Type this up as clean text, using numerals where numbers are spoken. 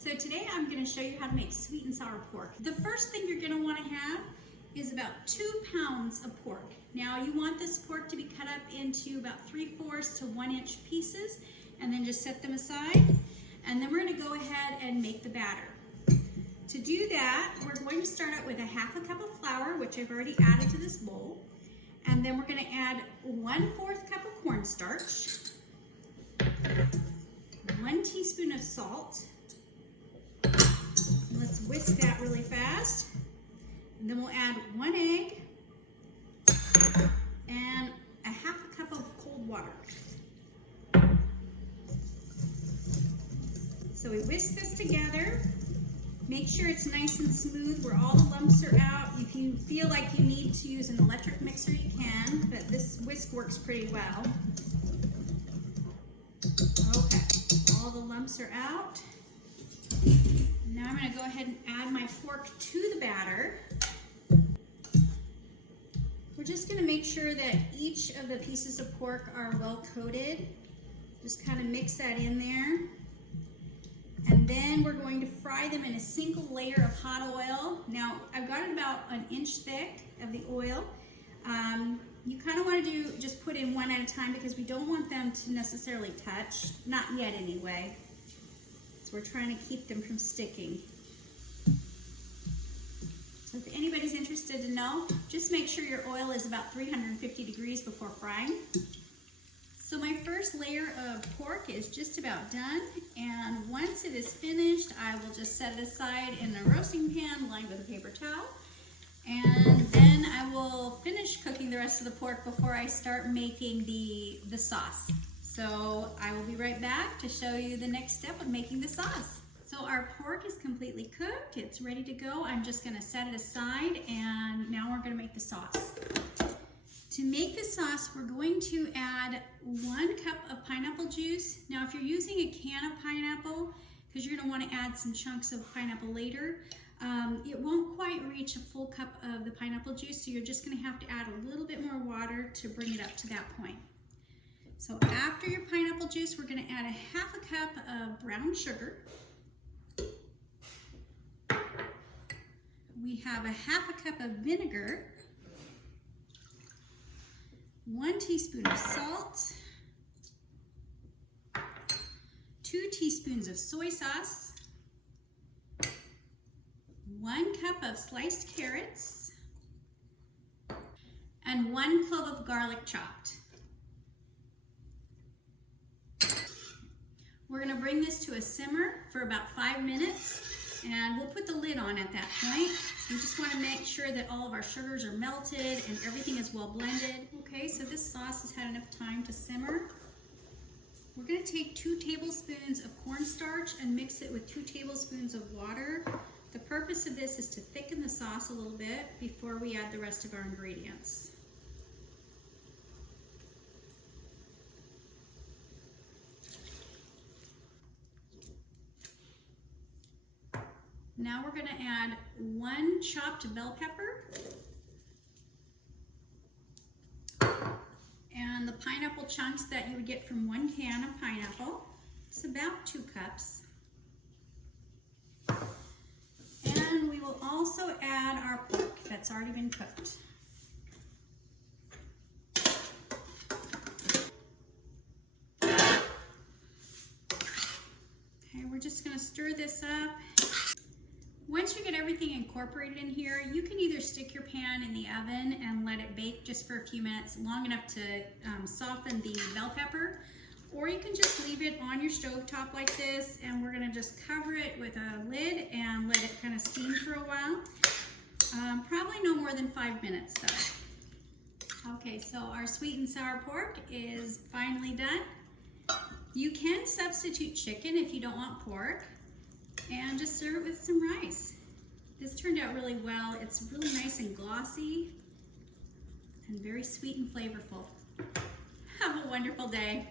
So today I'm going to show you how to make sweet and sour pork. The first thing you're going to want to have is about 2 pounds of pork. Now you want this pork to be cut up into about 3/4 to 1 inch pieces, and then just set them aside. And then we're going to go ahead and make the batter. To do that, we're going to start out with a 1/2 cup of flour, which I've already added to this bowl. And then we're going to add 1/4 cup of cornstarch, 1 teaspoon of salt. Let's whisk that really fast. And then we'll add 1 egg and a 1/2 cup of cold water. So we whisk this together. Make sure it's nice and smooth where all the lumps are out. If you feel like you need to use an electric mixer, you can, but this whisk works pretty well. Okay, all the lumps are out. Now I'm going to go ahead and add my pork to the batter. We're just going to make sure that each of the pieces of pork are well coated. Just kind of mix that in there. And then we're going to fry them in a single layer of hot oil. Now I've got it about 1 inch thick of the oil. You kind of want to just put in one at a time because we don't want them to necessarily touch. Not yet anyway. So we're trying to keep them from sticking. So if anybody's interested to know, just make sure your oil is about 350 degrees before frying. So my first layer of pork is just about done, and once it is finished, I will just set it aside in a roasting pan lined with a paper towel, and then I will finish cooking the rest of the pork before I start making the sauce. So I will be right back to show you the next step of making the sauce. So our pork is completely cooked, it's ready to go. I'm just going to set it aside, and now we're going to make the sauce. To make the sauce, we're going to add 1 cup of pineapple juice. Now, if you're using a can of pineapple, because you're going to want to add some chunks of pineapple later, it won't quite reach a full cup of the pineapple juice, so you're just going to have to add a little bit more water to bring it up to that point. So after your pineapple juice, we're going to add a 1/2 cup of brown sugar. We have a 1/2 cup of vinegar, 1 teaspoon of salt, 2 teaspoons of soy sauce, 1 cup of sliced carrots, and 1 clove of garlic chopped. We're going to bring this to a simmer for about 5 minutes, and we'll put the lid on at that point. We just want to make sure that all of our sugars are melted and everything is well blended. Okay, so this sauce has had enough time to simmer. We're going to take 2 tablespoons of cornstarch and mix it with 2 tablespoons of water. The purpose of this is to thicken the sauce a little bit before we add the rest of our ingredients. Now we're going to add 1 chopped bell pepper and the pineapple chunks that you would get from 1 can of pineapple. It's about 2 cups. And we will also add our pork that's already been cooked. Okay, we're just going to stir this up. Once you get everything incorporated in here, you can either stick your pan in the oven and let it bake just for a few minutes, long enough to soften the bell pepper, or you can just leave it on your stove top like this, and we're going to just cover it with a lid and let it kind of steam for a while. Probably no more than 5 minutes though. Okay, so our sweet and sour pork is finally done. You can substitute chicken if you don't want pork, and just serve it with some rice. This turned out really well. It's really nice and glossy and very sweet and flavorful. Have a wonderful day.